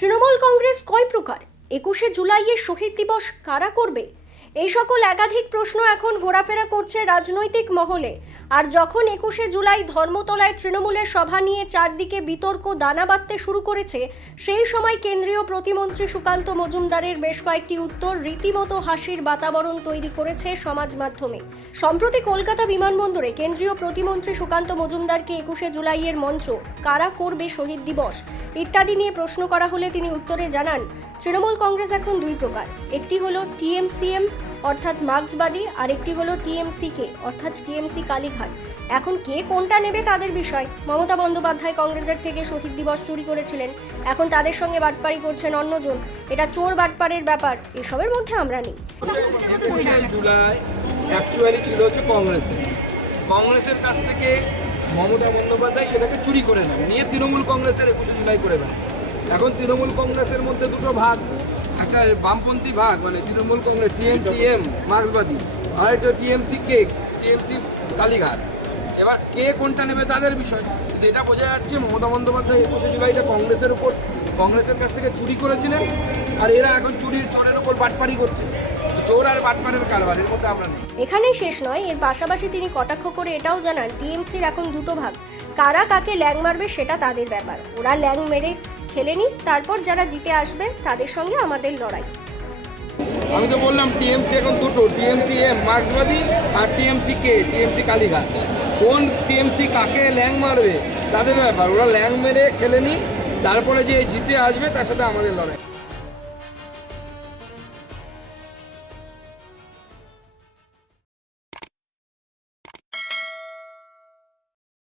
তৃণমূল কংগ্রেস কয় প্রকার? 21শে জুলাইয়ের শহীদ দিবস কারা করবে? এই সকল একাধিক প্রশ্ন এখন ঘোরাফেরা করছে রাজনৈতিক মহলে। আর যখন 21শে জুলাই ধর্মতলায় তৃণমূলের সভা নিয়ে চারদিকে বিতর্ক দানা বাঁধতে শুরু করেছে, সেই সময় কেন্দ্রীয় প্রতিমন্ত্রী সুকান্ত মজুমদারের বেশ কয়েকটি উত্তর রীতিমতো হাসির বাতাবরণ তৈরি করেছে সমাজ মাধ্যমে। সম্প্রতি কলকাতা বিমানবন্দরে কেন্দ্রীয় প্রতিমন্ত্রী সুকান্ত মজুমদারকে 21শে জুলাইয়ের মঞ্চ কারা করবে শহীদ দিবস ইত্যাদি নিয়ে প্রশ্ন করা হলে তিনি উত্তরে জানান, তৃণমূল কংগ্রেস এখন দুই প্রকার। একটি হলো টিএমসিএম অর্থাৎ মার্ক্সবাদী, আর একটি হলো টিএমসিকে অর্থাৎ টিএমসি কালীঘাট। এখন কে কোনটা নেবে তাদের বিষয়। মমতা বন্দ্যোপাধ্যায় কংগ্রেসের থেকে শহীদ দিবস চুরি করেছিলেন, এখন তাদের সঙ্গে বাটপারি করছেন অন্যজন। এটা চোর বাটপারের ব্যাপার, এসবের মধ্যে আমরা নেই। 21শে জুলাই অ্যাকচুয়ালি ছিল হচ্ছে কংগ্রেসের কাছ থেকে মমতা বন্দ্যোপাধ্যায় সেটাকে চুরি করে নেন, নিয়ে তৃণমূল কংগ্রেসের 21শে জুলাই করে দেন। এখন তৃণমূল কংগ্রেসের মধ্যে দুটো ভাগ, একটা বামপন্থী ভাগ মানে তৃণমূল কংগ্রেস টিএমসিএম মার্ক্সবাদী, আর একটা টিএমসি কালীঘাট। এবার কে কোনটা নেবে তাদের বিষয়। যেটা বোঝা যাচ্ছে মমতা বন্দ্যোপাধ্যায় 21শে জুলাইটা কংগ্রেসের কাছ থেকে চুরি করেছিলেন, আর এরা এখন চোরের উপর বাটপারি করছে। চোর আর বাটপারের কারবারের মধ্যে আমরা নেই। এখানেই শেষ নয়, এর পাশাপাশি তিনি কটাক্ষ করে এটাও জানান, টিএমসির এখন দুটো ভাগ, কারা কাকে ল্যাং মারবে সেটা তাদের ব্যাপার। ওরা ল্যাং মেরে খেলে নি, তারপর যারা জিতে আসবে তাদের সঙ্গে আমাদের লড়াই। আমি তো বললাম টিএমসি এখন দুটো, টিএমসিএম মার্ক্সবাদী আর টিএমসি কালীঘাট। কোন টিএমসি কাকে ল্যাং মারবে তাদের ব্যাপার, ওরা ল্যাং মেরে খেলে নি, তারপরে যে জিতে আসবে তার সাথে আমাদের লড়াই।